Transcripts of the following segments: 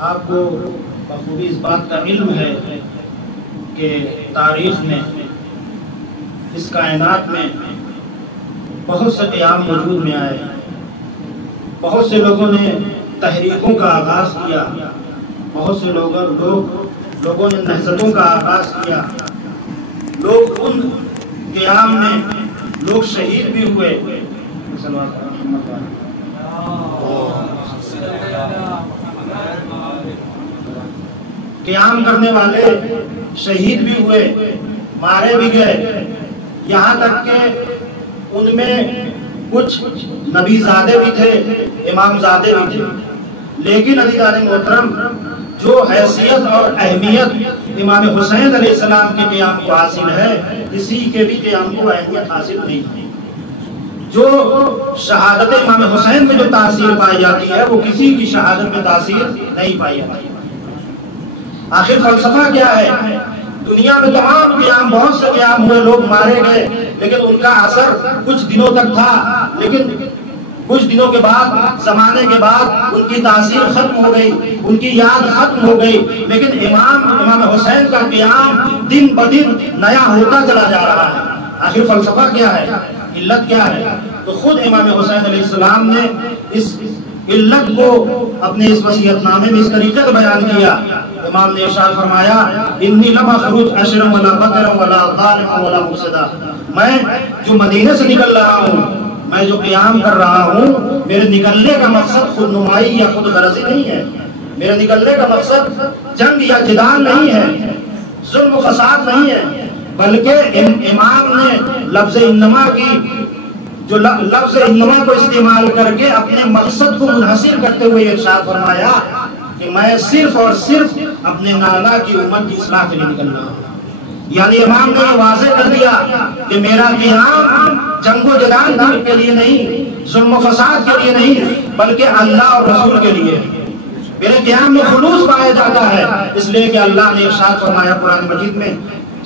آپ کو بخوبی اس بات کا علم ہے کہ تاریخ میں اس کائنات میں بہت سے قیام وجود میں آئے، بہت سے لوگوں نے تحریکوں کا آغاز کیا، بہت سے لوگوں نے نہضتوں کا آغاز کیا، لوگ ان قیام میں لوگ شہید بھی ہوئے، قیام کرنے والے شہید بھی ہوئے، مارے بھی گئے، یہاں تک کہ ان میں کچھ نبی زادے بھی تھے، امام زادے بھی تھے، لیکن عزیزان محترم جو حیثیت اور اہمیت امام حسین علیہ السلام کے قیام کو حاصل ہے، کسی کے بھی قیام کو اہمیت حاصل نہیں ہے۔ جو شہادت امام حسین میں جو تاثیر پائی جاتی ہے وہ کسی کی شہادت میں تاثیر نہیں پائی جاتی۔ آخر فلسفہ کیا ہے؟ دنیا میں تمام قیام، بہت سے قیام ہوئے، لوگ مارے گئے، لیکن ان کا اثر کچھ دنوں تک تھا، لیکن کچھ دنوں کے بعد، زمانے کے بعد ان کی تاثیر ختم ہو گئی، ان کی یاد ختم ہو گئی، لیکن امام حسین کا قیام دن بدن نیا ہوتا چلا جا رہا ہے۔ آخر فلسفہ کیا ہے؟ علت کیا ہے؟ تو خود امام حسین علیہ السلام نے اس علت کو اپنے اس وصیت نامے میں اس طریقے سے بیان کیا۔ امام نے ارشاد فرمایا، انی لم اخرج اشرا ولا بطرا ولا ظالما ولا مفسدا، میں جو مدینے سے نکل رہا ہوں، میں جو قیام کر رہا ہوں، میرے نکلنے کا مقصد خود نمائی یا خود غرضی نہیں ہے، میرے نکلنے کا مقصد جنگ یا جدال نہیں ہے، ظلم و فساد نہیں ہے، بلکہ امام نے لفظ انما کی جو لفظ انما کو استعمال کر کے اپنے مقصد کو منحصر کرتے ہوئے ارشاد فرمایا کہ میں صرف اور صرف اپنے نانا کی امت کی اصلاح کے لیے نکل رہا ہوں۔ یعنی امام نے یہ واضح کر دیا کہ میرا قیام جنگ و جدال کے لیے نہیں، ظلم و فساد کے لیے نہیں، بلکہ اللہ اور رسول کے لیے۔ میرے قیام میں خلوص پایا جاتا ہے، اس لیے کہ اللہ نے ارشاد فرمایا قرآن مجید میں،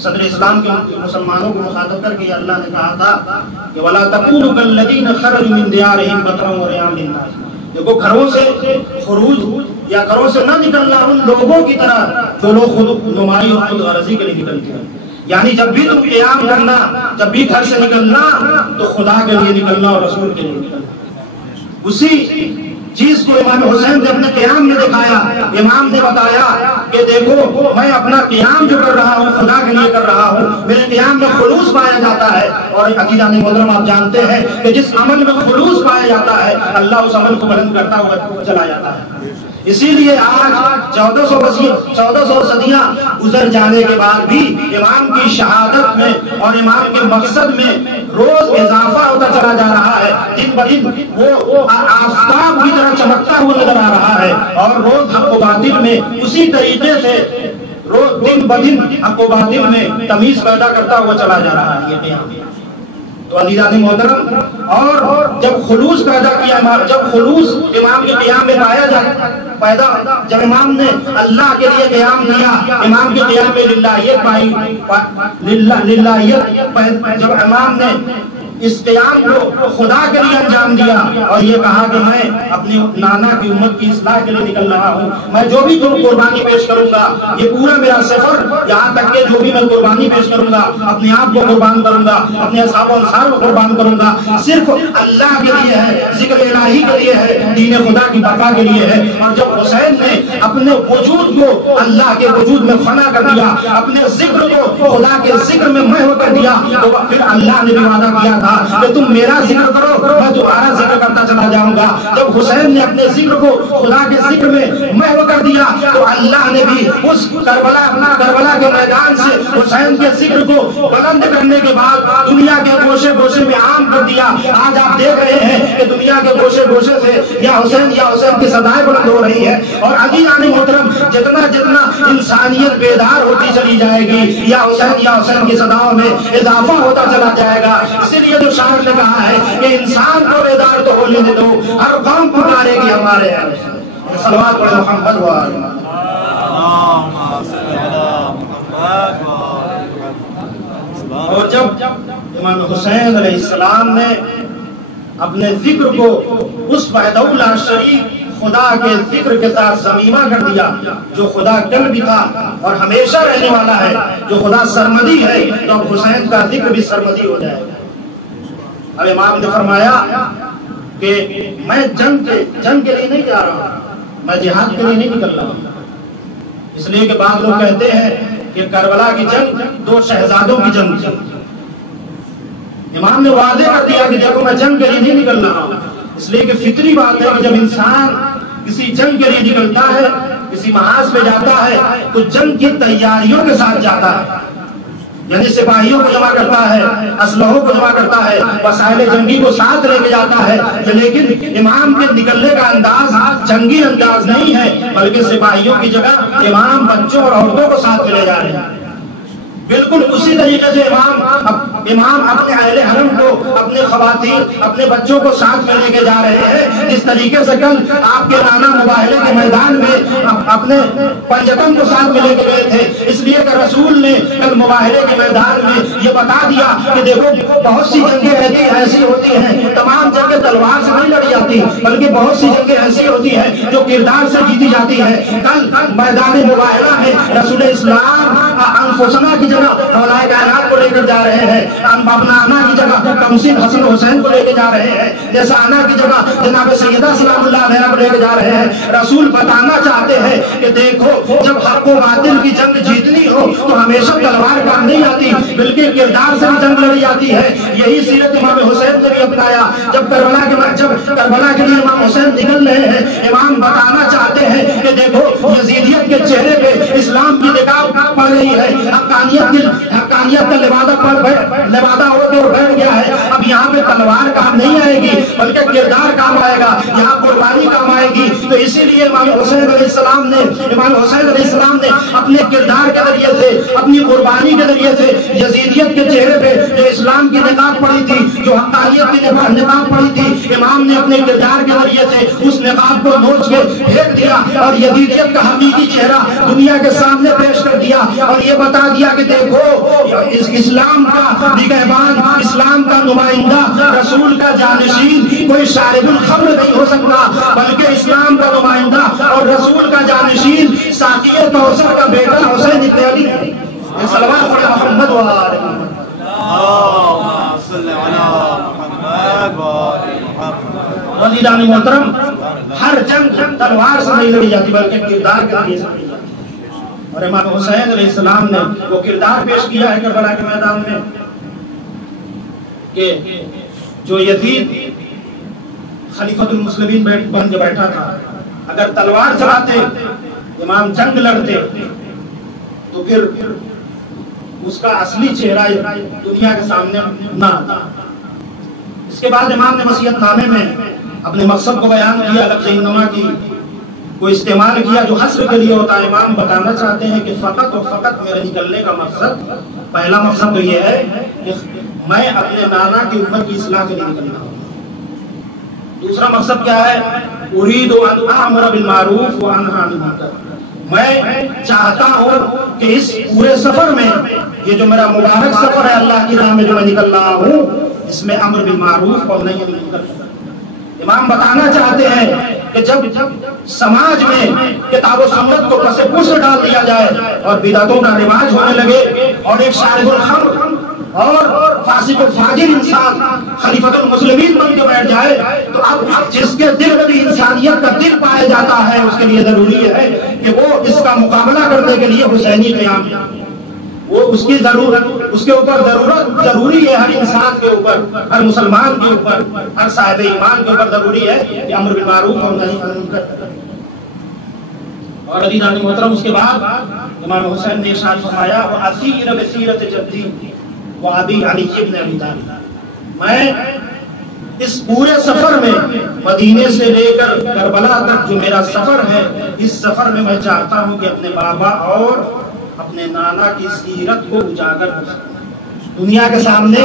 صدر اسلام کے مسلمانوں کو مخاطب کر کے اللہ نے کہا تھا کہ وَلَا تَكُونُوا كَالَّذِينَ خَرَجُوا مِن دِيَارِهِمْ بَطْرًا وَرِئَاءَ النَّاسِ۔ دیکھو گھروں سے خروج یا گھروں سے نہ نکلنا ان لوگوں کی طرح جو لوگ خود نمائی اور خود غرضی کے لیے نکلتے ہیں۔ یعنی جب بھی تم قیام کرنا، جب بھی گھر سے نکلنا تو خدا کے لیے نکلنا اور رسول کے لیے نکلنا۔ اسی چیز کو امام حسین نے اپنے قیام میں دکھایا۔ امام نے بتایا کہ دیکھو میں اپنا قیام جو کر رہا ہوں خدا کے لیے کر رہا ہوں، میرے قیام میں خلوص پایا جاتا ہے، اور عزیزان محترم آپ جانتے ہیں کہ جس عمل میں خلوص پایا جاتا ہے اللہ اس عمل کو بلند کرتا ہوا چلا جاتا ہے۔ اسی لیے آج 1400 صدیاں گزر جانے کے بعد بھی امام کی شہادت میں اور امام کے مقصد میں روز اضافہ ہوتا چلا جا رہا ہے، دن بدن وہ آفتاب کی طرح چمکتا ہوا نظر آ رہا ہے، اور روز حق و باطل میں اسی طریقے سے روز دن بدن حق و باطل میں تمیز پیدا کرتا ہوا چلا جا رہا ہے یہ قیام۔ تو عزیزان محترم، اور جب خلوص پیدا کیا، جب خلوص امام کے قیام میں جب امام نے اللہ کے لیے قیام کیا، امام کے قیام میں للہیت پائی، جب امام نے اس قیام کو خدا کے لیے انجام دیا اور یہ کہا کہ میں اپنی نانا کی امت کی اصلاح کے لیے نکل رہا ہوں، میں جو بھی قربانی پیش کروں گا، یہ پورا میرا سفر، یہاں تک کہ جو بھی میں قربانی پیش کروں گا اپنے آپ کو قربان کروں گا، اپنے اصحاب و انصار کو قربان کروں گا، صرف اللہ کے لیے ہے، ذکر الہی کے لیے ہے، دین خدا کی بقا کے لیے ہے۔ اور جب حسین نے اپنے وجود کو اللہ کے وجود میں فنا کر دیا، اپنے ذکر کو خدا کے ذکر میں محو کر دیا، تو پھر اللہ نے بھی وعدہ کیا تھا کہ تم میرا ذکر کرو میں تمہارا ذکر کرتا چلا جاؤں گا۔ جب حسین نے اپنے ذکر کو خدا کے ذکر میں محو کر دیا تو اللہ نے بھی اس کربلا کے میدان سے حسین کے ذکر کو بلند کرنے کے بعد دنیا کے گوشے گوشے میں عام کر دیا۔ آج آپ دیکھ رہے ہیں کہ دنیا کے گوشے گوشے سے یا حسین کی صدائیں بلند ہو رہی ہے، اور عزیزان محترم جتنا جتنا انسانیت بیدار ہوتی چلی جائے گی یا حسین کی صداؤں میں اضافہ ہوتا چلا جائے گا۔ اسی لیے جو شاعر نے کہا ہے کہ انسان کو بیدار تو ہو لینے دو، ہر قوم پکارے گی ہمارے صلوات پڑھیں محمد و آل محمد۔ اور جب امام حسین علیہ السلام نے اپنے ذکر کو اس وحدہ لا شریک خدا کے ذکر کے ساتھ ضمیمہ کر دیا، جو خدا کل بھی تھا اور ہمیشہ رہنے والا ہے، جو خدا سرمدی ہے، تو اب حسین کا ذکر بھی سرمدی ہو جائے گا۔ اب امام نے فرمایا کہ میں جنگ کے لیے نہیں جا رہا ہوں، میں جہاد کے لیے نہیں نکل رہا ہوں، اس لیے کہ بعض لوگ کہتے ہیں کہ کربلا کی جنگ دو شہزادوں کی جنگ تھی۔ امام نے واضح کر دیا کہ دیکھو میں جنگ کے لیے نہیں نکل رہا ہوں، اس لیے کہ فطری بات ہے کہ جب انسان کسی جنگ کے لیے نکلتا ہے، کسی محاذ پہ جاتا ہے، تو جنگ کی تیاریوں کے ساتھ جاتا ہے، یعنی سپاہیوں کو جمع کرتا ہے، اسلحوں کو جمع کرتا ہے، وسائل جنگی کو ساتھ لے کے جاتا ہے۔ لیکن امام کے نکلنے کا انداز جنگی انداز نہیں ہے، بلکہ سپاہیوں کی جگہ امام بچوں اور عورتوں کو ساتھ لے جا رہے ہیں۔ بالکل اسی طریقے سے امام اپنے اہل حرم کو، اپنے خواتین، اپنے بچوں کو ساتھ میں لے کے جا رہے ہیں، جس طریقے سے کل آپ کے نانا مباہلے کے میدان میں اپنے پنجتن کو ساتھ میں لے کے گئے تھے۔ اس لیے کہ رسول نے کل مباہلے کے میدان میں یہ بتا دیا کہ دیکھو بہت سی جنگیں ایسی ہوتی ہیں، تمام جنگیں تلوار سے نہیں لڑی جاتی، بلکہ بہت سی جنگیں ایسی ہوتی ہیں جو کردار سے جیتی جاتی ہے۔ کل میدان مباہلہ میں رسول اسلام انفسنا کی جگہ مولا کائنات کو لے کر جا رہے ہیں، اپنا آنا کی جگہ کمسین حسن حسین کو لے کے جا رہے ہیں، جیسا آنا کی جگہ جناب سیدہ سلام اللہ علیہ کو لے کے جا رہے ہیں۔ رسول بتانا چاہتے ہیں کہ دیکھو جب حق و باطل کی جنگ جیتنی ہو تو ہمیشہ تلوار کام نہیں آتی، بلکہ کردار سے بھی جنگ لڑی جاتی ہے۔ یہی سیرت امام حسین نے بھی اپنایا۔ جب کربلا کے لیے امام حسین نکل رہے ہیں، امام بتانا چاہتے ہیں کہ دیکھو یزیدیت کے چہرے پہ اسلام کی نقاب پڑ رہی ہے، حقانیت کا لبادہ ہو کے بیٹھ گیا ہے۔ اب یہاں پہ تلوار کام نہیں آئے گی، بلکہ کردار کام آئے گا، یہاں قربانی کام آئے گی۔ تو اسی لیے امام حسین علیہ السلام نے اپنے کردار کے ذریعے سے، اپنی قربانی کے ذریعے سے یزیدیت کے چہرے پہ جو اسلام کی نقاب پڑی تھی، جو حقانیت کی نقاب پڑی تھی، امام نے اپنے کردار کے ذریعے سے اس نقاب کو نوچ کے پھینک دیا اور یزیدیت کا حقیقی چہرہ دنیا کے سامنے پیش کر دیا اور یہ بتا دیا کہ دیکھو اسلام کا نگہبان، اسلام کا نمائندہ، رسول کا جانشین کوئی شارب الخمر نہیں ہو سکتا، بلکہ اسلام کا نمائندہ اور رسول کا جانشین ساقی کوثر کا بیٹا حسین ابن علی ہے۔ صلوات پڑھیں محمد و آل محمد۔ وزیران محترم، ہر جنگ تلوار سے نہیں لڑی جاتی بلکہ کردار کے ذریعے سے لڑی جاتی ہے، اور امام حسین علیہ السلام نے وہ کردار پیش کیا ہے کربلا کے میدان میں کہ جو یزید خلیفۃ المسلمین بن کے بیٹھا تھا، اگر تلوار چلاتے امام جنگ لڑتے تو پھر اس کا اصلی چہرہ دنیا کے سامنے نہ آتا۔ اس کے بعد امام نے وصیت نامے میں اپنے مقصد کو بیان کیا، لفظ انما کی کو استعمال کیا جو حسر کے لیے ہوتا ہے۔ امام بتانا چاہتے ہیں کہ فقط اور فقط میرے نکلنے کا مقصد، پہلا مقصد تو یہ ہے کہ میں اپنے نانا کی امت کی اصلاح کے لیے نکلنا ہوں۔ دوسرا مقصد کیا ہے؟ اريد ان اامر بالمعروف وانهى عن المنکر، میں چاہتا ہوں کہ اس پورے سفر میں، یہ جو میرا مبارک سفر ہے اللہ کی راہ میں جو میں نکل رہا ہوں، اس میں امر بالمعروف اور نہی عن المنکر۔ امام بتانا چاہتے ہیں کہ جب سماج میں کتاب و سنت کو پس پش ڈال دیا جائے اور بدعتوں کا رواج ہونے لگے اور ایک شارب الخمر اور فاسق و فاجر انسان خلیفۃ المسلمین بن کے بیٹھ جائے، تو اب جس کے دل میں بھی انسانیت کا دل پایا جاتا ہے اس کے لیے ضروری ہے کہ وہ اس کا مقابلہ کرنے کے لیے حسینی قیام، وہ اس کی ضرورت، اس کے اوپر ضروری ہے، ہر انسان کے اوپر، ہر مسلمان کے اوپر، ہر صاحب ایمان کے اوپر ضروری ہے کہ امر بالمعروف اور نہی عن المنکر۔ اور عزیزان محترم، اس کے بعد امام حسین نے ارشاد فرمایا وَأَسِيرَ بِسِيرَةِ جَدِّي وَأَبِي عَلِيِّ بْنِ أَبِي طالب، میں اس پورے سفر میں مدینے سے لے کر کربلا تک جو میرا سفر ہے، اس سفر میں میں چاہتا ہوں کہ اپنے بابا اور اپنے نانا کی سیرت کو اجاگر کر سکوں، دنیا کے سامنے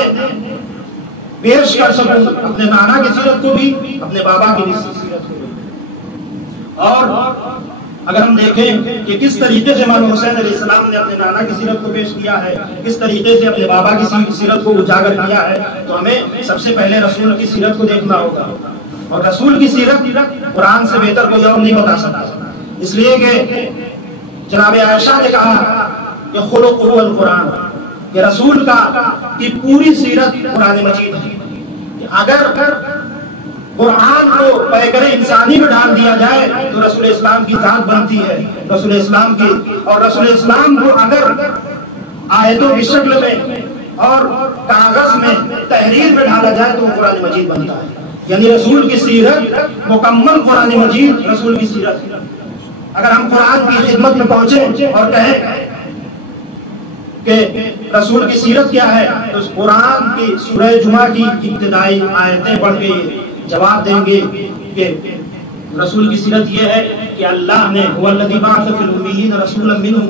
پیش کر سکوں، اپنے نانا کی سیرت کو بھی، اپنے بابا کی سیرت کو بھی۔ اور اگر ہم دیکھیں کہ کس طریقے سے امام حسین علیہ السلام نے اپنے نانا کی سیرت کو پیش کیا ہے، کس طریقے سے اپنے بابا کی سیرت کو اجاگر کیا ہے، تو ہمیں سب سے پہلے رسول کی سیرت کو دیکھنا ہوگا۔ اور رسول کی سیرت قرآن سے بہتر کوئی اور نہیں بتا سکتا، اس لیے کہ جناب عائشہ نے کہا کہ خلقہ القرآن، کہ رسول کی پوری سیرت قرآن مجید ہے۔ اگر قرآن کو پیکر انسانی میں ڈال دیا جائے تو رسول اسلام کی ذات بنتی ہے، رسول اسلام کی، اور رسول اسلام کو اگر آیتوں کی شکل میں اور کاغذ میں تحریر میں ڈالا جائے تو وہ قرآن مجید بنتا ہے۔ یعنی رسول کی سیرت مکمل قرآن مجید، رسول کی سیرت۔ اگر ہم قرآن کی خدمت میں پہنچے اور کہیں کہ رسول کی سیرت کیا ہے تو اس قرآن کی سورہ جمعہ کی ابتدائی آیتیں پڑھ کے جواب دیں گے کہ رسول کی سیرت یہ ہے کہ اللہ نے هو الذی بعث فی الامیین رسولا منہم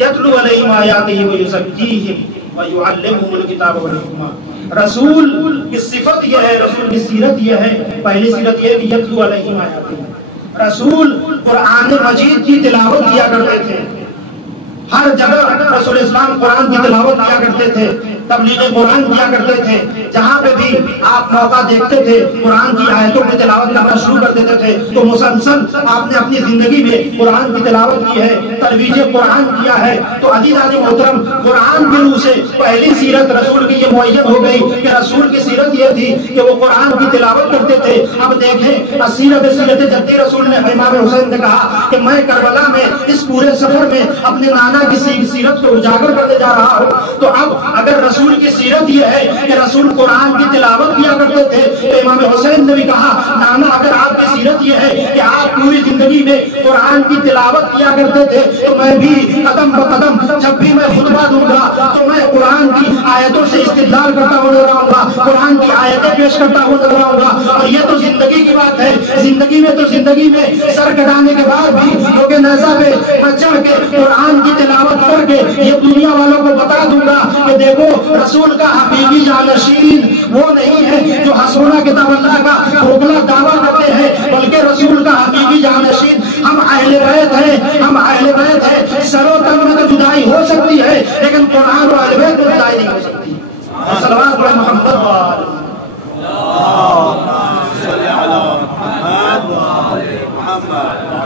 یتلو علیہم آیاتہ ویزکیہم ویعلمہم الکتاب والحکمہ۔ رسول کی صفت یہ ہے، رسول کی سیرت یہ ہے، پہلی سیرت یہ ہے کہ یتلو علیہم آیاتہ، رسول قرآن مجید کی تلاوت کیا کرتے تھے۔ ہر جگہ رسول اسلام قرآن کی تلاوت کیا کرتے تھے، تبلیغ قرآن کیا کرتے تھے، جہاں پہ بھی آپ موقع دیکھتے تھے قرآن کی آیتوں کی تلاوت کرنا شروع کر دیتے تھے۔ تو مسلسل آپ نے اپنی زندگی میں قرآن کی تلاوت کی ہے، ترویج قرآن کیا ہے۔ تو عزیزان محترم، قرآن کے روح سے پہلی سیرت رسول کی یہ معین ہو گئی کہ رسول کی سیرت یہ تھی کہ وہ قرآن کی تلاوت کرتے تھے۔ اب دیکھیں سیرت جدی رسول نے، امام حسین نے کہا کہ میں کربلا میں اس پورے سفر میں اپنے نانا کی سیرت کو اجاگر کرنے جا رہا ہوں۔ تو اب اگر رسول کی سیرت یہ ہے کہ رسول قرآن کی تلاوت کیا کرتے تھے تو امام حسین نے بھی کہا نانا اگر آپ کی سیرت یہ ہے کہ آپ پوری زندگی میں قرآن کی تلاوت کیا کرتے تھے تو میں بھی قدم بقدم جب بھی میں خطبہ دوں گا تو میں قرآن کی آیتوں سے استدلال کرتا ہوں نظر آؤں گا، قرآن کی آیتیں پیش کرتا ہوں نظر آؤں گا۔ اور یہ تو زندگی کی بات ہے، زندگی میں سر کٹانے کے بعد بھی کیونکہ نیزہ پہ میں چڑھ کے قرآن کی تلاوت کر کے یہ دنیا والوں کو بتا دوں گا کہ دیکھو رسول کا حقیقی جانشین وہ نہیں ہے جو حسبنا کتاب اللہ کا کھوکھلا دعویٰ کرتے ہیں، بلکہ رسول کا حقیقی جانشین ہم اہل بیت ہیں، ہم اہل بیت ہیں۔ سرو تن میں تو جدائی ہو سکتی ہے لیکن قرآن و اہل بیت میں جدائی نہیں ہو سکتی۔ صلوات پڑھیں محمد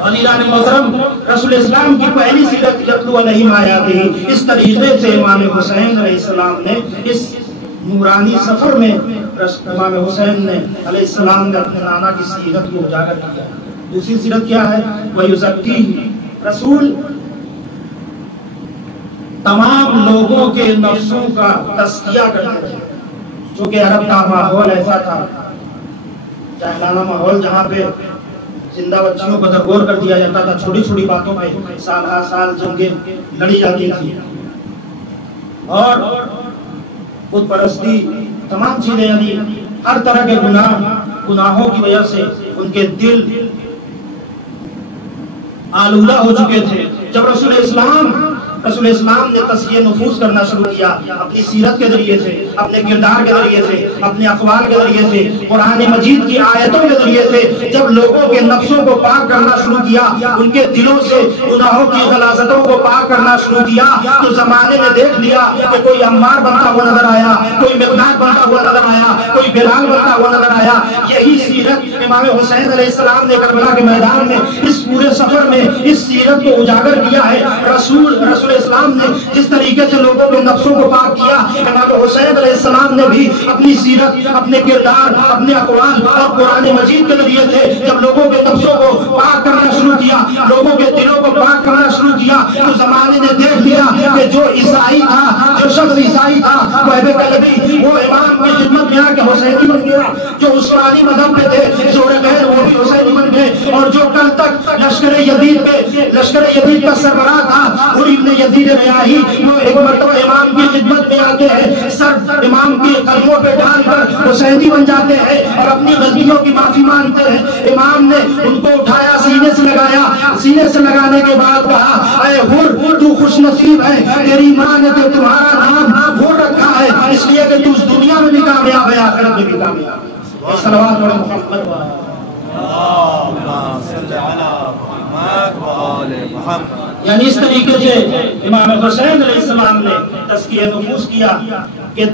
علیہ محترم، رسول اسلام کی پہلی سیرت یتلو علیہم آیاتہ، اس طریقے سے امام حسین علیہ السلام نے اس نورانی سفر میں امام حسین نے علیہ السلام نے اپنے نانا کی سیرت کو اجاگر کیا۔ دوسری سیرت کیا ہے؟ وَيُزَكِّيهِمْ، رسول تمام لوگوں کے نفسوں کا تزکیہ کرتے تھے، جو کہ عرب کا ماحول ایسا تھا، جاہلانہ ماحول، جہاں پہ زندہ بچیوں کو درگور کر دیا جاتا تھا، چھوٹی چھوٹی باتوں میں سال ہر سال جنگیں لڑی جاتی تھی، اور خود پرستی، تمام چیزیں، یعنی ہر طرح کے گناہوں کی وجہ سے ان کے دل آلودہ ہو چکے تھے۔ جب رسول اسلام نے تزکیہ نفوس کرنا شروع کیا اپنی سیرت کے ذریعے سے، اپنے کردار کے ذریعے سے، اپنے اقوال کے ذریعے سے، قرآن مجید کی آیتوں کے ذریعے سے، جب لوگوں کے نفسوں کو پاک کرنا شروع کیا، ان کے دلوں سے گناہوں کی غلاظتوں کو پاک کرنا شروع کیا، تو زمانے نے دیکھ لیا کہ کوئی عمار بنتا ہوا نظر آیا، کوئی مقداد بنتا ہوا نظر آیا، کوئی بلال بنتا ہوا نظر آیا۔ یہی سیرت امام حسین علیہ السلام نے کربلا کے میدان میں اس پورے سفر میں اس سیرت کو اجاگر کیا ہے۔ رسول اسلام نے جس طریقے سے لوگوں کے نفسوں کو پاک کیا، امام حسین علیہ السلام نے بھی اپنی سیرت، اپنے کردار، اپنے اقوال اور قرآن مجید کے ذریعے سے جب لوگوں کے نفسوں کو پاک کرنا شروع کیا، لوگوں کے دلوں کو پاک کرنا شروع کیا، تو زمانے نے دیکھ لیا کہ جو عیسائی تھا، جو شخص عیسائی تھا وہبِ قلبی، وہ امام کی خدمت میں آ کے حسینی بن گیا۔ جو عثمانی مذہب پہ تھے زور غیر، وہ بھی حسینی بن گئے۔ اور جو کل تک لشکر یزید کا سربراہ تھا ابن یزید ریاحی، وہ ایک مرتبہ امام کی خدمت میں آتے ہیں، سر امام کی قدموں پہ ڈال کر حسینی بن جاتے ہیں اور اپنی غلطیوں کی معافی مانگتے ہیں۔ امام نے ان کو اٹھایا، سینے سے لگایا، سینے سے لگانے کے بعد کہا اے حر، تو خوش نصیب ہے، تیری ماں نے تو تمہارا نام حر رکھا ہے، اس لیے کہ تو اس دنیا میں بھی کامیاب ہے، آخرت میں بھی کامیاب ہے۔ صلوات پڑھیں محمد یعنی اس طریقے سے امام حسین علیہ السلام نے تزکیہ نفوس کیا کہ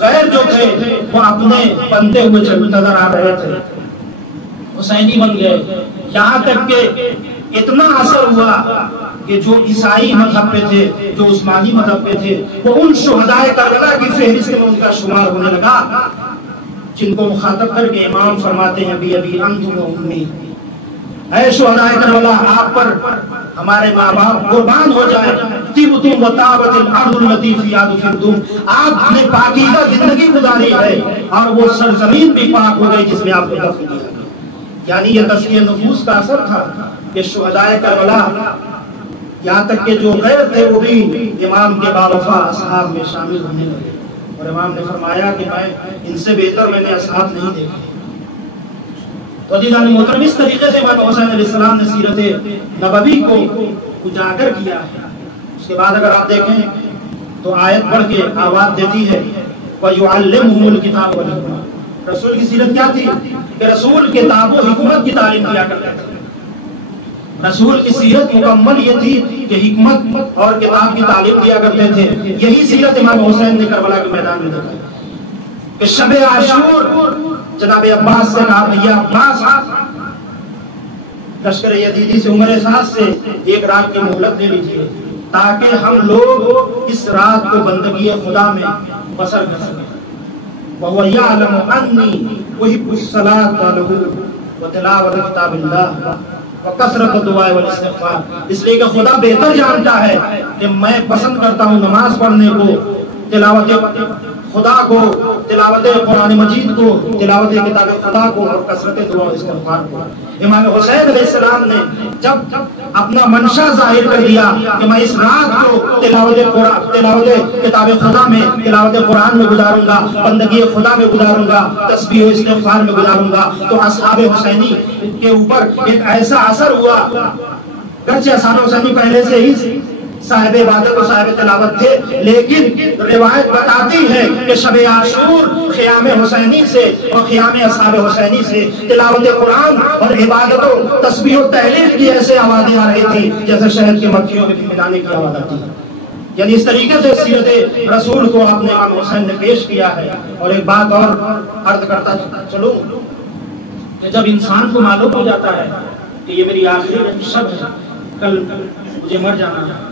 غیر جو تھے وہ اپنے بنتے ہوئے نظر آ رہے تھے، حسینی بن گئے، یہاں تک کہ اتنا اثر ہوا کہ جو عیسائی مذہب پہ تھے، جو عثمانی مذہب پہ تھے، وہ ان شہدائے کربلا کی فہرست میں ان کا شمار ہونے لگا جن کو مخاطب کر کے امام فرماتے ہیں بی ابی انتم و امی، اے شہدائے کربلا آپ پر ہمارے ماں باپ قربان ہو جائے، طبتم و طابت الارض التي فيها دفنتم، آپ نے پاکیزہ زندگی گزاری ہے اور وہ سرزمین بھی پاک ہو گئی جس میں آپ کو دفن کیا۔ یعنی یہ تزکیہ نفوس کا اثر تھا کہ شہدائے کربلا یہاں تک کہ جو غیر تھے وہ بھی امام کے باوفا اصحاب میں شامل ہونے لگے، اور امام نے فرمایا کہ میں ان سے بہتر میں نے اصحاب نہیں دیکھے۔ تو عزیزان محترم، اس طریقے سے امام حسین علیہ السلام نے سیرت نبوی کو اجاگر کیا ہے۔ اس کے بعد اگر آپ دیکھیں تو آیت پڑھ کے آواز دیتی ہے وَيُعَلِّمُهُمُ الْكِتَابَ وَالْحِکْمَةَ، رسول کی سیرت کیا تھی کہ رسول کتاب و حکمت کی تعلیم دیا کرتے تھے۔ رسول کی سیرت مکمل یہ تھی کہ حکمت اور کتاب کی تعلیم دیا کرتے تھے۔ یہی سیرت امام حسین نے کربلا کے میدان میں دیکھی کہ شب عاشور جناب عباس سے کہا بھیا عباس، لشکر یزیدی سے عمر سعد سے ایک رات کی مہلت دے لیجیے تاکہ ہم لوگ اس رات کو بندگی خدا میں بسر کر سکیں۔ وَهُوَ يَعْلَمُ أَنِّي أُحِبُّ الصَّلَاةَ لَهُ وَتِلَاوَةَ كِتَابِ اللَّهِ وَكَثْرَةَ الدُّعَاءِ وَالِاسْتِغْفَارِ، اس لیے کہ خدا بہتر جانتا ہے کہ میں پسند کرتا ہوں نماز پڑھنے کو، تلاوت خدا کو، تلاوت قرآن مجید کو، تلاوت کتاب خدا کو، اور کثرت دعا و استغفار کو۔ امام حسین علیہ السلام نے جب اپنا منشا ظاہر کر دیا کہ میں اس رات کو تلاوت کتاب خدا میں، تلاوت قرآن میں گزاروں گا، بندگی خدا میں گزاروں گا، تسبیح و استغفار میں گزاروں گا، تو اصحاب حسینی کے اوپر ایک ایسا اثر ہوا، گرچہ اصحاب حسینی پہلے سے ہی صاحب عبادت و صاحب تلاوت تھے، لیکن روایت بتاتی ہے کہ شب عاشور قیام حسینی سے اور قیام اصحاب حسینی سے تلاوت قرآن اور عبادت و تسبیح و تحلیل کی ایسے آوازیں آ رہی تھی جیسے شہد کے مکھیوں کے پھپھڑانے کی آواز آتی ہے۔ یعنی اس طریقے سے سیرت رسول کو آپ نے امام حسین نے پیش کیا ہے۔ اور ایک بات اور عرض کرتا چلوں کہ جب انسان کو معلوم ہو جاتا ہے کہ یہ میری آخری شب ہے، کل مجھے مر جانا ہے،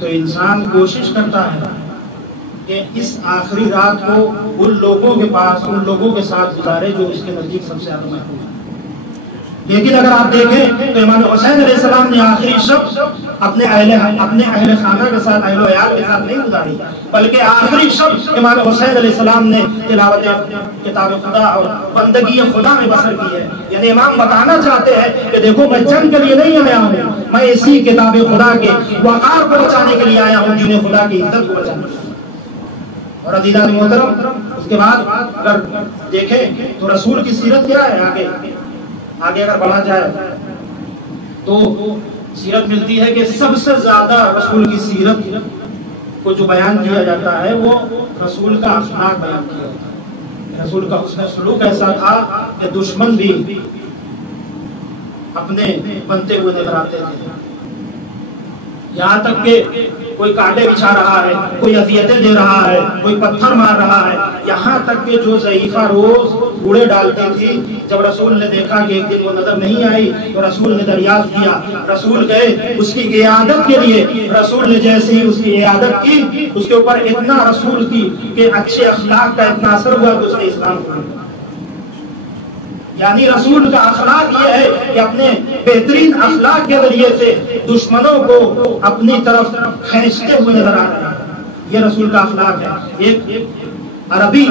تو انسان کوشش کرتا ہے کہ اس آخری رات کو ان لوگوں کے پاس، ان لوگوں کے ساتھ گزارے جو اس کے نزدیک سب سے زیادہ محبوب ہیں۔ لیکن اگر آپ دیکھیں تو امام حسین علیہ السلام نے آخری شب اپنے اہل خانہ کے ساتھ، اہل و عیال کے ساتھ نہیں گزاری، بلکہ آخری شب امام حسین علیہ السلام نے تلاوت کتاب خدا اور بندگی خدا میں بسر کی ہے۔ یعنی امام بتانا چاہتے ہیں کہ دیکھو میں جنگ کے لیے نہیں آیا ہوں، میں اسی کتاب خدا کے وقار کو بچانے کے لیے آیا ہوں، جنہیں خدا کی عزت کو بچانے کے لیے۔ اور عزیزان محترم، اس کے بعد اگر دیکھیں تو رسول کی سیرت کیا ہے، آگے اگر بڑھا جائے تو سیرت ملتی ہے کہ سب سے زیادہ رسول کی سیرت کو جو بیان کیا جاتا ہے وہ رسول کا اخلاق بیان کیا جاتا ہے۔ رسول کا حسن سلوک ایسا تھا کہ دشمن بھی اپنے بنتے ہوئے نظر آتے تھے، یہاں تک کہ کوئی کانٹے بچھا رہا ہے، کوئی اذیتیں دے رہا ہے، کوئی پتھر مار رہا ہے، یہاں تک کہ جو ضعیفہ روز کوڑے ڈالتی تھی، جب رسول نے دیکھا کہ ایک دن وہ نظر نہیں آئی تو رسول نے دریافت کیا، رسول گئے اس کی عیادت کے لیے۔ رسول نے جیسے ہی اس کی عیادت کی، اس کے اوپر اتنا رسول کی کہ اچھے اخلاق کا اتنا اثر ہوا کہ اس نے اسلام کو لیا۔ یعنی رسول کا اخلاق یہ ہے کہ اپنے بہترین اخلاق کے ذریعے سے دشمنوں کو اپنی طرف کھینچتے ہوئے نظر آ رہے ہیں، یہ رسول کا اخلاق ہے۔ ایک عربی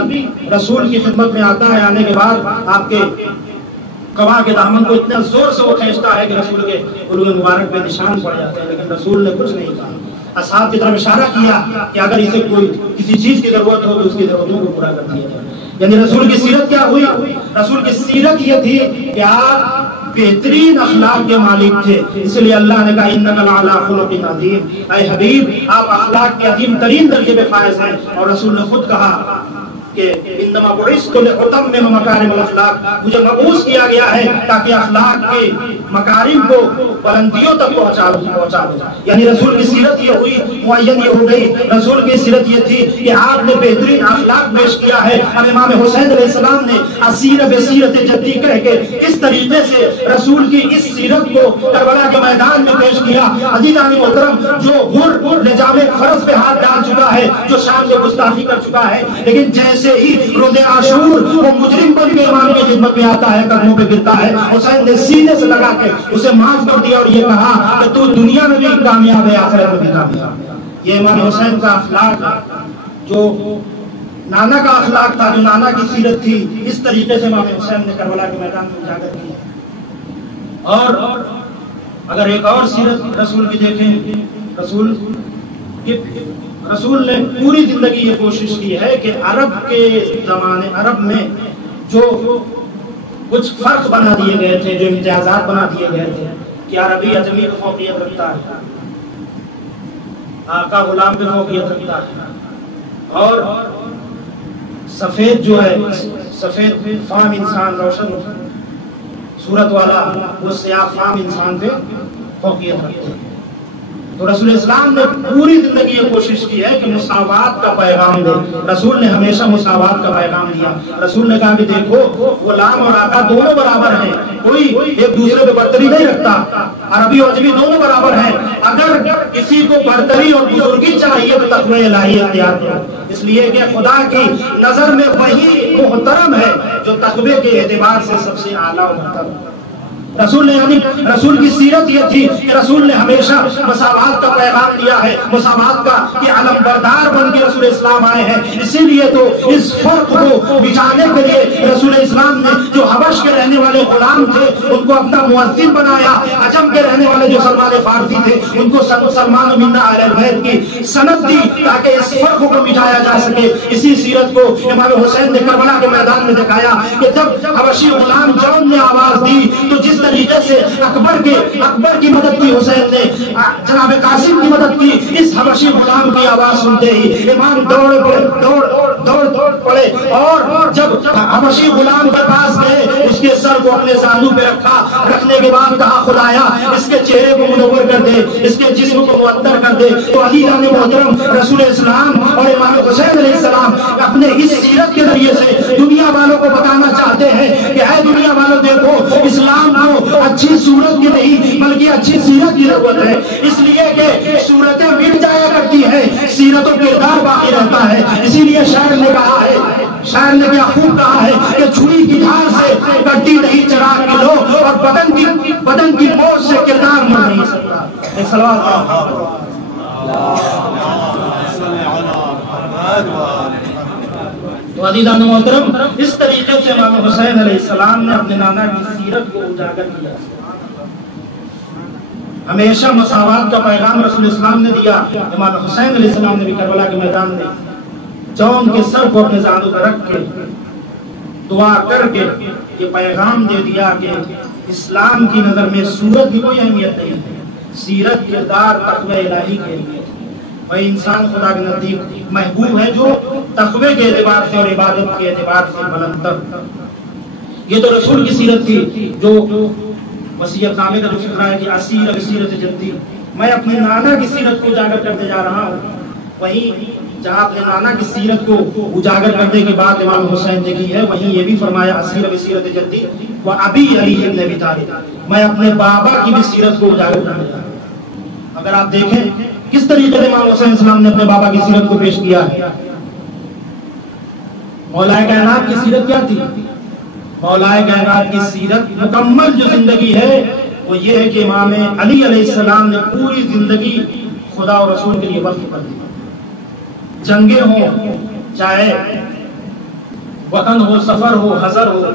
رسول کی خدمت میں آتا ہے، آنے کے بعد آپ کے قبا کے دامن کو اتنا زور سے وہ کھینچتا ہے کہ رسول کے عروق مبارک پہ نشان پڑ جاتے ہیں، لیکن رسول نے کچھ نہیں کہا، اصحاب کی طرف اشارہ کیا کہ اگر اسے کوئی کسی چیز کی ضرورت ہو تو اس کی ضرورتوں کو پورا کر دیا جائے۔ یعنی رسول کی سیرت کیا ہوئی؟ رسول کی سیرت یہ تھی کہ آپ بہترین اخلاق کے مالک تھے، اس لیے اللہ نے کہا انک لعلی خلق عظیم، اے حبیب آپ اخلاق کے عظیم ترین درجے پہ فائز ہیں۔ اور رسول نے خود کہا کہ انما بعثت لأتمم مکارم الاخلاق، مجھے مبعوث کیا گیا ہے تاکہ اخلاق کے مکارم کو بلندیوں تک پہنچا دوں. یعنی رسول کی سیرت یہ ہوئی، معین یہ ہو گئی، رسول کی سیرت یہ تھی کہ آپ نے بہترین اخلاق پیش کیا ہے. اب امام حسین علیہ السلام نے اسیر بسیرت جدی کہہ کے اس طریقے سے رسول کی اس سیرت کو کربلا کے میدان میں پیش کیا. عزیزان محترم، جو غر نظام فرض پہ ہاتھ ڈال چکا ہے، جو شان کو گستاخی کر چکا ہے، لیکن جیسے ہی روز عاشور وہ مجرم بن کے امام کی خدمت میں آتا ہے، قدموں پہ گرتا ہے، حسین نے سینے سے لگا کے اسے معاف کر دیا اور یہ کہا کہ تو دنیا میں بھی کامیاب ہے، آخرت میں بھی کامیاب ہے. یہ امام حسین کا اخلاق جو نانا کا اخلاق تھا، جو نانا کی سیرت تھی، اس طریقے سے امام حسین نے کربلا کے میدان میں اجاگر کی. اور اگر ایک اور سیرت رسول کی دیکھیں، رسول نے پوری زندگی یہ کوشش کی ہے کہ عرب کے زمانے، عرب میں جو کچھ فرق بنا دیے گئے تھے، جو امتیازات بنا دیے گئے تھے کہ عربی اجمی کو فوقیت رکھتا ہے، آقا غلام پہ فوقیت رکھتا ہے، اور سفید جو ہے، سفید فام انسان، روشن صورت والا، وہ سیاہ فام انسان پہ فوقیت رکھتے ہیں. تو رسول اسلام نے پوری زندگی یہ کوشش کی ہے کہ مساوات کا پیغام دے. رسول نے ہمیشہ مساوات کا پیغام دیا. رسول نے کہا کہ دیکھو غلام اور آقا دونوں برابر ہیں، کوئی ایک دوسرے پہ برتری نہیں رکھتا، عربی اور اجمی دونوں برابر ہیں. اگر کسی کو برتری اور بزرگی چاہیے تو تقوی الہی اختیار کرو، اس لیے کہ خدا کی نظر میں وہی محترم ہے جو تقوی کے اعتبار سے سب سے اعلیٰ محترم. رسول نے یعنی رسول کی سیرت یہ تھی کہ رسول نے ہمیشہ مساوات کا پیغام دیا ہے، مساوات کا کہ علم بردار بن کے رسول اسلام آئے ہیں. اسی لیے تو اس فرق کو بچانے کے لیے رسول اسلام نے جو حبش کے رہنے والے غلام تھے ان کو اپنا مؤذن بنایا، عجم کے رہنے والے جو سلمان فارسی تھے ان کو سلمان منا اہل البیت کی سند دی تاکہ اس فرق کو مٹایا جا سکے. اسی سیرت کو امام حسین نے کربلا کے میدان میں دکھایا کہ جب حبشی غلام جون نے آواز دی تو جس طریقے سے اکبر کی مدد کی حسین نے، جناب قاسم کی مدد کی، اس حبشی غلام کی آواز سنتے ہی امام دوڑ پڑے اور جب حبشی غلام کے پاس گئے اس کے سر کو اپنے زانو پہ رکھا، رکھنے کے بعد کہا خدایا اس کے چہرے کو منور کر دے، اس کے جسم کو معطر کر دے. تو عزیزان محترم، رسول اسلام اور امام حسین علیہ السلام اپنے اس سیرت کے ذریعے سے دنیا والوں کو بتانا چاہتے ہیں کہ اے دنیا والوں دیکھو، اسلام کو اچھی صورت کی نہیں بلکہ اچھی سیرت کی ضرورت ہے. اس لیے کہ صورتیں مٹ جایا کرتی ہیں، سیرت و کردار باقی رہتا ہے. اسی لیے شاعر نے کہا ہے، شاعر نے کیا خوب کہا ہے کہ چھری کی دھار سے کٹی نہیں چراغ کی لو، اور بدن کی موت سے کردار مر نہیں سکتا. ایک سلوات تو عزیزان محترم، اس طریقے سے امام حسین علیہ السلام نے اپنے نانا کی سیرت کو اجاگر کیا. ہمیشہ مساوات کا پیغام رسول اسلام نے دیا. امام حسین علیہ السلام نے بھی کربلا کے میدان میں جون کے سر کو اپنے زانوں پر رکھ کے دعا کر کے یہ پیغام دے دیا کہ اسلام کی نظر میں صورت کی کوئی اہمیت نہیں ہے، سیرت کردار تقوی الہی کے لیے. اور انسان خدا کے نزدیک محبوب ہے جو تقوی کے اعتبار سے اور عبادت کے اعتبار سے بلند تر. یہ تو رسول کی سیرت تھی، جو وصیت نامے کا جو فکرہ ہے کہ اسیر بسیرت جدی، میں اپنے نانا کی سیرت کو اجاگر کرتے جا رہا ہوں. وہیں جہاں اپنے نانا کی سیرت کو اجاگر کرنے کے بعد امام حسین نے کی ہے، وہیں یہ بھی فرمایا اسیر بسیرت جدی و ابی علی ابن ابی طالب، میں اپنے بابا کی بھی سیرت کو اجاگر کرنے جا رہا ہوں. اگر آپ دیکھیں کس طریقے سے امام حسین السلام نے اپنے بابا کی سیرت کو پیش کیا ہے. مولا کائنات کی سیرت کیا تھی؟ مولا کائنات کی سیرت مکمل جو زندگی ہے وہ یہ ہے کہ امام علی علیہ السلام نے پوری زندگی خدا اور رسول کے لیے وقف کر دی. جنگیں ہوں، چاہے وطن ہو، سفر ہو، حضر ہو،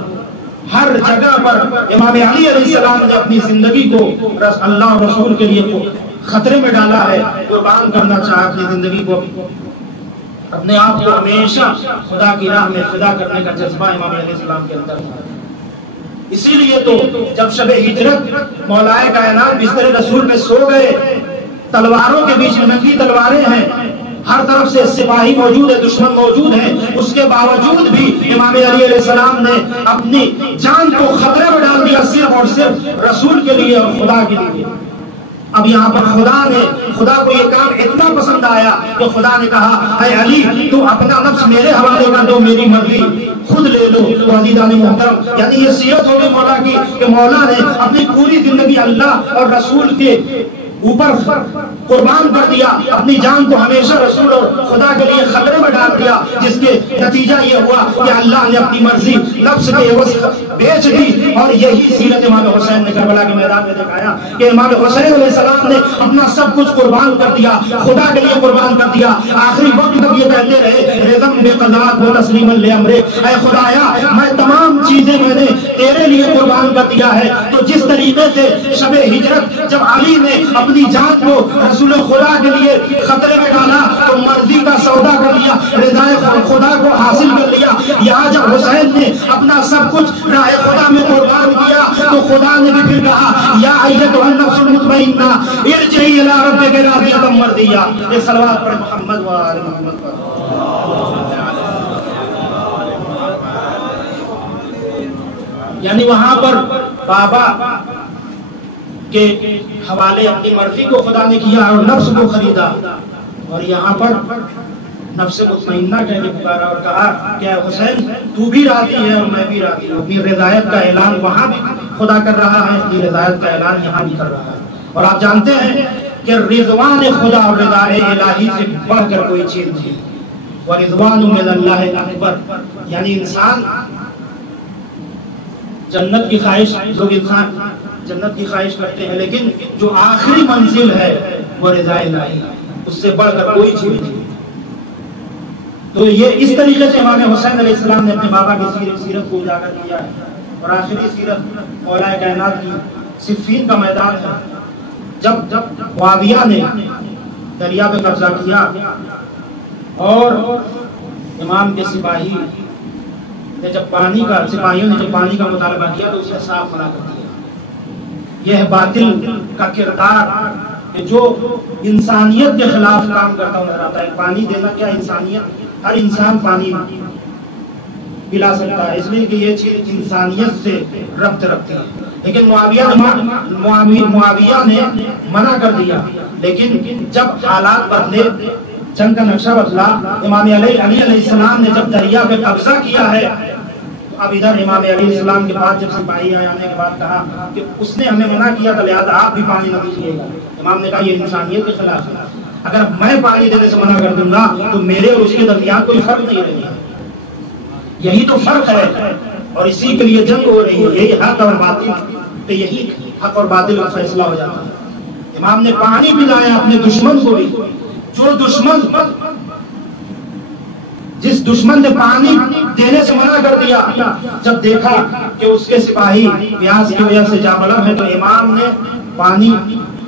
ہر جگہ پر امام علی علیہ السلام نے اپنی زندگی کو اللہ اور رسول کے لیے خطرے میں ڈالا ہے، قربان کرنا چاہا اپنی زندگی کو، اپنے آپ کو ہمیشہ خدا کی راہ میں فدا کرنے کا جذبہ امام علیہ السلام کے اندر تھا. اسی لیے تو جب شب ہجرت مولا کائنات بستر رسول میں سو گئے، تلواروں کے بیچ میں ننگی تلواریں ہیں، ہر طرف سے سپاہی موجود ہے، دشمن موجود ہے، اس کے باوجود بھی امام علی علیہ السلام نے اپنی جان کو خطرے میں ڈال دیا صرف اور صرف رسول کے لیے اور خدا کے لیے۔ اب یہاں پر خدا کو یہ کام اتنا پسند آیا کہ خدا نے کہا اے علی تو اپنا نفس میرے حوالے کر دو، میری مرضی خود لے لو۔ تو عزیزان محترم، یعنی یہ سیرت ہوگی مولا کی کہ مولا نے اپنی پوری زندگی اللہ اور رسول کے اوپر قربان کر دیا، اپنی جان کو ہمیشہ رسول اور خدا کے لیے خطرے میں ڈال دیا، جس کے نتیجہ یہ ہوا کہ اللہ نے اپنی مرضی نفس کے عوض بیچ دی۔ اور یہی سیرت امام حسین نے کربلا کے میدان میں دکھایا کہ امام حسین علیہ السلام نے اپنا سب کچھ قربان کر دیا، خدا کے لیے قربان کر دیا۔ آخری وقت تک یہ کہتے رہے رضم بقضاء و تسلیما لامرے، اے خدایا میں تمام چیزیں میں نے تیرے لیے قربان کر دیا ہے۔ تو جس طریقے سے شب ہجرت جب علی نے اپنی جان کو رسول خدا کے لیے خطرے میں ڈالا تو مرضی کا سودا کر لیا، رضا خدا کو حاصل کر لیا، یہاں جب حسین نے اپنا سب کچھ راہ خدا میں قربان کیا تو خدا نے بھی پھر کہا یا ایتھا النفس المطمئنہ ارجعی الی ربک راضیۃ مرضیہ۔ یہ صلوات پر محمد و آل محمد پر۔ یعنی وہاں پر بابا کے حوالے اپنی مرضی کو خدا نے کیا اور نفس کو خریدا، اور یہاں پر نفس مطمئنہ کہہ کے پکارا اور کہا کہ حسین تو بھی راضی ہے اور میں بھی راضی ہوں۔ اپنی رضایت کا اعلان وہاں بھی خدا کر رہا ہے، اپنی رضایت کا اعلان یہاں بھی کر رہا ہے۔ اور آپ جانتے ہیں کہ رضوان خدا اور رضا الہی سے بڑھ کر کوئی چیز نہیں، ورضوان من اللہ اکبر۔ یعنی انسان جنت کی خواہش، لوگ انسان جنت کی خواہش کرتے ہیں، لیکن جو آخری منزل ہے وہ رضا الہی، اس سے بڑھ کر کوئی چیز نہیں۔ تو یہ اس طریقے سے امام حسین علیہ السلام نے اپنے بابا کی سیرت کو اجاگر کیا ہے۔ اور آخری سیرت مولا کائنات کی صفین کا میدان ہے، جب معاویہ نے دریا پہ قبضہ کیا اور امام کے سپاہی نے سپاہیوں نے جب پانی کا مطالبہ کیا تو اسے صاف منع کر دیا۔ یہ باطل کا کردار کہ جو انسانیت کے خلاف کام کرتا نظر آتا ہے۔ پانی دینا کیا انسانیت؟ ہر انسان پانی پلا سکتا ہے، اس لیے کہ یہ چیز انسانیت سے ربط رکھتی ہے۔ لیکن معاویہ نے منع کر دیا، لیکن جب حالات بدلے، جنگ کا نقشہ بدلا، امام علی علیہ السلام نے جب دریا پہ قبضہ کیا ہے، اب ادھر امام علیہ السلام کے بعد جب سپاہی آئے آنے کے بعد کہا کہ اس نے ہمیں منع کیا تھا لہذا آپ بھی پانی نہ دیجیے گا۔ امام نے کہا یہ انسانیت کے خلاف ہے، اگر میں پانی دینے سے منع کر دوں گا تو میرے اور اس کے درمیان کوئی فرق نہیں رہے گا۔ یہی تو فرق ہے اور اسی کے لیے جنگ ہو رہی ہے، یہی حق اور باطل پہ، یہی حق اور باطل کا فیصلہ ہو جاتا ہے۔ امام نے پانی پلایا اپنے دشمن کو بھی، جس دشمن نے پانی دینے سے منع کر دیا، جب دیکھا کہ اس کے سپاہی پیاس کی وجہ سے جاں بلب ہے تو امام نے پانی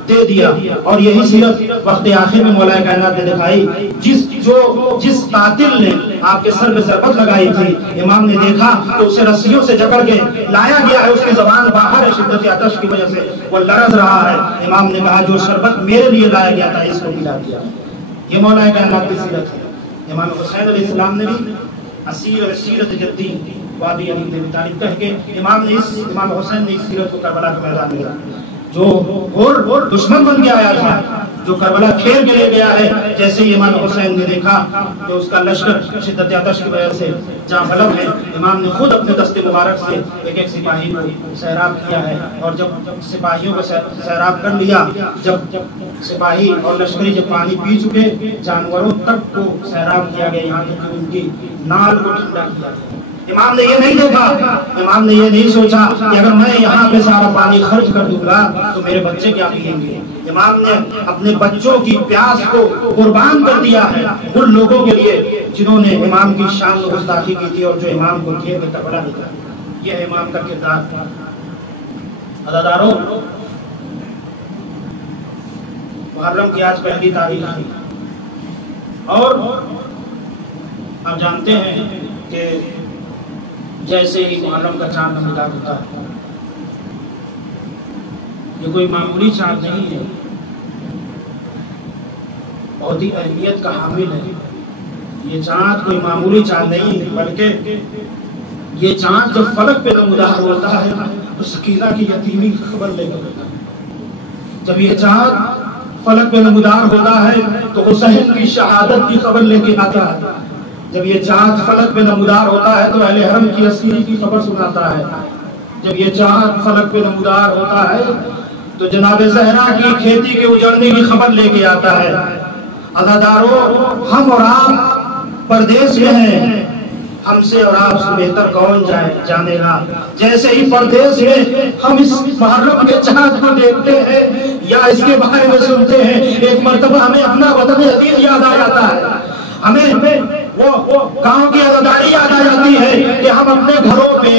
دے دیا۔ اور یہی سیرت وقت آخر میں مولا کائنات نے دکھائی، جس قاتل نے آپ کے سر پہ ضربت لگائی تھی، امام نے دیکھا تو اسے رسیوں سے جکڑ کے لایا گیا ہے، اس کی زبان باہر ہے، شدت آتش کی وجہ سے وہ لرز رہا ہے۔ امام نے کہا جو شربت میرے لیے لایا گیا تھا اس کو پلا دیا۔ یہ مولا کائنات کی سیرت ہے۔ امام حسین علیہ السلام نے بھی سیرت جدی وادی علی ابن طالب کہہ کے امام حسین نے اس سیرت کو کربلا کے میدان میں جو اور دشمن بن کے آیا تھا، جو کربلا کھیل کے لے گیا ہے، جیسے ہی امام حسین نے دیکھا کہ اس کا لشکر شدت آتش کی وجہ سے جاں بلب ہے، امام نے خود اپنے دست مبارک سے ایک ایک سپاہی کو سیراب کیا ہے۔ اور جب سپاہیوں کو سیراب کر لیا، جب سپاہی اور لشکری جب پانی پی چکے، جانوروں تک کو سیراب کیا گیا، یہاں تک کہ ان کی نال کو ٹھنڈا کیا گیا۔ امام نے یہ نہیں دیکھا، امام نے یہ نہیں سوچا کہ اگر میں یہاں پہ سارا پانی خرچ کر دوں گا تو میرے بچے کیا پئیں گے۔ امام نے اپنے بچوں کی پیاس کو قربان کر دیا ہے ان لوگوں کے لیے جنہوں نے امام کی شان میں گستاخی کی تھی اور جو امام کو گھیر کے تکڑا دیا۔ یہ ہے امام کا کردار۔ عزاداروں، محرم کی آج پہلی تاریخ ہے اور آپ جانتے ہیں کہ جیسے ہی محرم کا چاند نمودار ہوتا ہے، یہ کوئی معمولی چاند نہیں ہے، بہت ہی اہمیت کا حامل ہے. یہ چاند کوئی معمولی چاند نہیں ہے، بلکہ یہ چاند جب فلک پہ نمودار ہوتا ہے تو سکینہ کی یتیمی کی خبر لے کر ہوتا ہے. جب یہ چاند فلک پہ نمودار ہوتا ہے تو حسین کی شہادت کی خبر لے کے آتا ہے. جب یہ چاند فلک پہ نمودار ہوتا ہے تو اہل حرم کی اسیری کی خبر سناتا ہے. جب یہ چاند فلک پہ نمودار ہوتا ہے تو جناب زہرا کی کھیتی کے اجڑنے کی خبر لے کے آتا ہے. عزادارو، ہم اور آپ پردیس میں ہیں، ہم سے اور آپ سے بہتر کون جانے گا. جیسے ہی پردیس میں ہم اس محرم کے چاند کو دیکھتے ہیں یا اس کے بارے میں سنتے ہیں، ایک مرتبہ ہمیں اپنا وطن عزیز یاد آ جاتا ہے. ہمیں وہ گاؤں کی عزاداری یاد آ جاتی ہے کہ ہم اپنے گھروں پہ،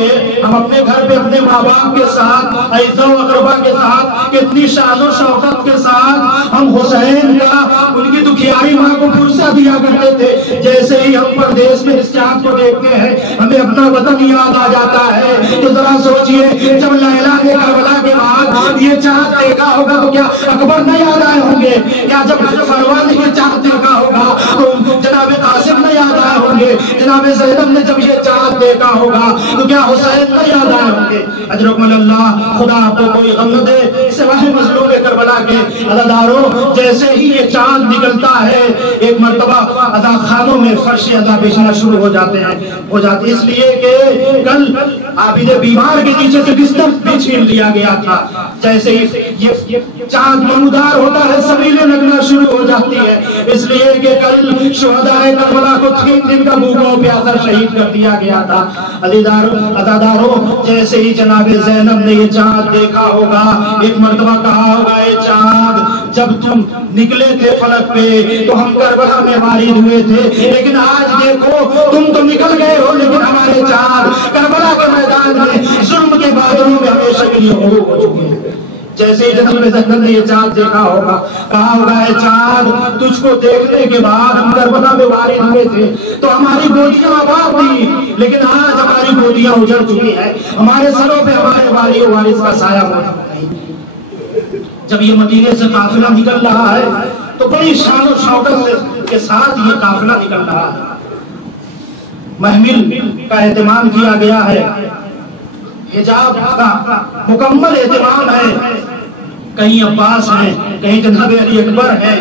ہم اپنے گھر پہ اپنے ماں باپ کے ساتھ، اعزاء و اقربا کے ساتھ کتنی شان و شوقت کے ساتھ ہم حسین کا، ان کی دکھیاری ماں کو پرسہ دیا کرتے تھے. جیسے ہی ہم پردیس میں اس چاند کو دیکھتے ہیں ہمیں اپنا وطن یاد آ جاتا ہے. تو ذرا سوچئے، جب لیلا نے کربلا کے بعد یہ چاند دیکھا ہوگا تو کیا اکبر نہ یاد آئے ہوں گے؟ یا جب فروا نے یہ چاند دیکھا ہوگا تو جناب قاسم نہ یاد آئے ہوں گے؟ جناب زینب نے جب یہ چاند دیکھا ہوگا تو کیا حسین نہ یاد آئے ہوں گے؟ اجرکم اللہ، خدا آپ کو کوئی غم نہ دے سوائے مظلوم کربلا کے. عزادارو، جیسے ہی یہ چاند نکلتا ہے ایک مرتبہ ادا خانوں میں فرش ادا بچھنا شروع ہو جاتے ہیں. اس لیے کہ کل عابد بیمار کے نیچے سے بستر بھی چھین لیا گیا تھا. جیسے ہی یہ چاند نمودار ہوتا ہے سبیلیں لگنا شروع ہو جاتی ہے. اس لیے کہ کل شہدائے کربلا کو 3 دن کا بھوکا و پیاسا شہید کر دیا گیا تھا. عزادارو، جیسے ہی جناب زینب نے یہ چاند دیکھا ہوگا ایک مرتبہ کہا ہوگا، اے چاند، جب تم نکلے تھے فلک پہ تو ہم کربلا میں وارد ہوئے تھے، لیکن آج دیکھو تم تو نکل گئے ہو لیکن ہمارے چاند کربلا کے میدان میں ظلم کے بادلوں میں ہمیشہ کے لیے غروب ہو چکے ہیں. جیسے ہی جناب زینب نے یہ چاند دیکھا ہوگا کہا ہوگا، اے چاند، تجھ کو دیکھنے کے بعد ہم کربلا میں وارد ہوئے تھے تو ہماری گودیاں آباد تھی، لیکن آج ہماری گودیاں اجڑ چکی ہیں، ہمارے سروں پہ ہمارے والی و وارث کا سایہ موجود نہیں. جب یہ مدینے سے قافلہ نکل رہا ہے تو بڑی شان و شوکت کے ساتھ یہ قافلہ نکل رہا ہے. محمل کا اہتمام کیا گیا ہے، حجاب کا مکمل اہتمام ہے. کہیں عباس ہیں، کہیں جناب علی اکبر ہیں،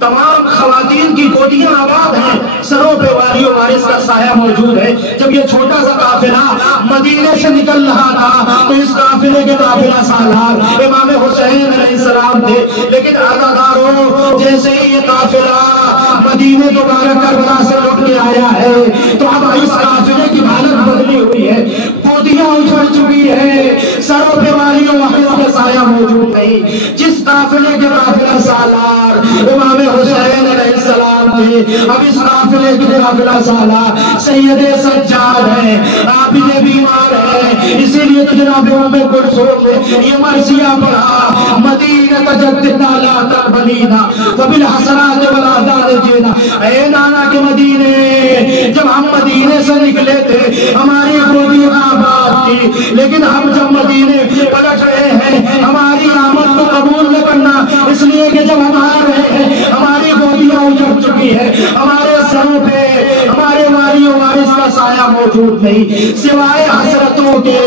تمام خواتین کی گودیاں آباد ہیں، سروں پہ والی و وارث کا سایہ موجود ہے. جب یہ چھوٹا سا قافلہ مدینے سے نکل رہا تھا تو اس قافلے کے قافلہ سالار امام حسین علیہ السلام تھے. لیکن عزادارو، جیسے ہی یہ قافلہ مدینے مبارک کربلا سے لوٹ کے آیا ہے تو اب اس قافلے کی حالت بدلی ہوئی ہے. گودیاں اجڑ چکی ہے، سروں پہ والی و وارث کا سایہ موجود نہیں. جس قافلے کے قافلہ سالار امام حسین علیہ السلام تھے، اب اس قافلے کے قافلہ سالار سید سجاد ہے، عابد بیمار ہے. اسی لیے تو جناب ام کلثوم نے یہ مرثیہ پڑھا، مدینہ تجددنا لا تقبلینا وبالحسنات والآثار جینا. اے نانا کے مدینے، جب ہم مدینے سے نکلے تھے ہماری گودیاں آباد تھی، لیکن ہم جب مدینے پلٹ رہے ہیں ہماری آمد کو قبول نہ کرنا، اس لیے کہ جب ہم آ رہے ہیں ہماری گودیاں اجڑ چکی ہے، ہمارے سروں پہ ہمارے والی و وارث کا سایہ موجود نہیں، سوائے حسرتوں کے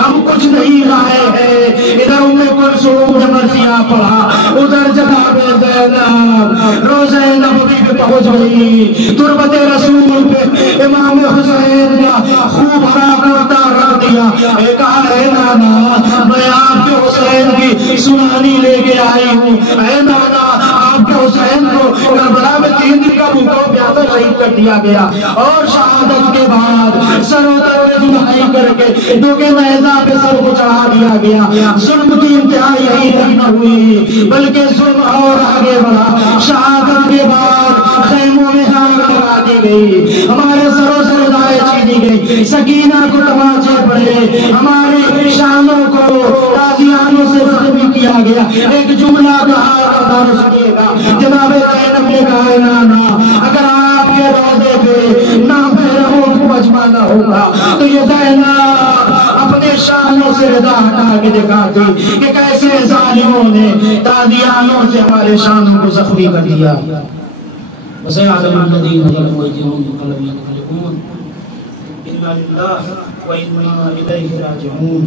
ہم کچھ نہیں لائے ہیں. ادھر ام کلثوم نے مرثیہ پڑھا، ادھر جناب زینب روضہ نبوی پہ پہنچ گئی، تربت رسول پہ امام حسین کا خوب ہرا کرتا رکھ دیا. ایک ہے نانا، میں آپ کے حسین کی سنانی لے کے آئی ہوں. اے نانا، آپ کے حسین کو کربلا میں 3 دن کا بھوکا و پیاسا شہید کر دیا گیا اور شہادت کے بعد سروں تک جنائی کر کے دو کے نیزہ پہ سر کو چڑھا دیا گیا. ظلم کی انتہا یہی نہ ہوئی بلکہ ظلم اور آگے بڑھا. شہادت کے بعد خیموں میں آگ لگا دی گئی، ہمارے سروں سے ردائیں چھینی گئی، سکینہ کو تماچے پڑے، ہماری شانوں کو تازیانوں سے زخمی کیا گیا. ایک جملہ کہا بردار سنیے گا، جناب زینب نے کہا، نانا اگر آپ کے روضے پہ نام رہو کو مجمع نہ ہوگا تو یہ زینب اپنے کے شانوں سے رضا ہٹا کے دکھاتی کہ کیسے ظالموں نے قادیانوں سے ہمارے شانوں کو زخمی کر دیا. وسيعلم الذين ظلموا أيهم منقلب ينقلبون إنا لله وإنا إليه راجعون.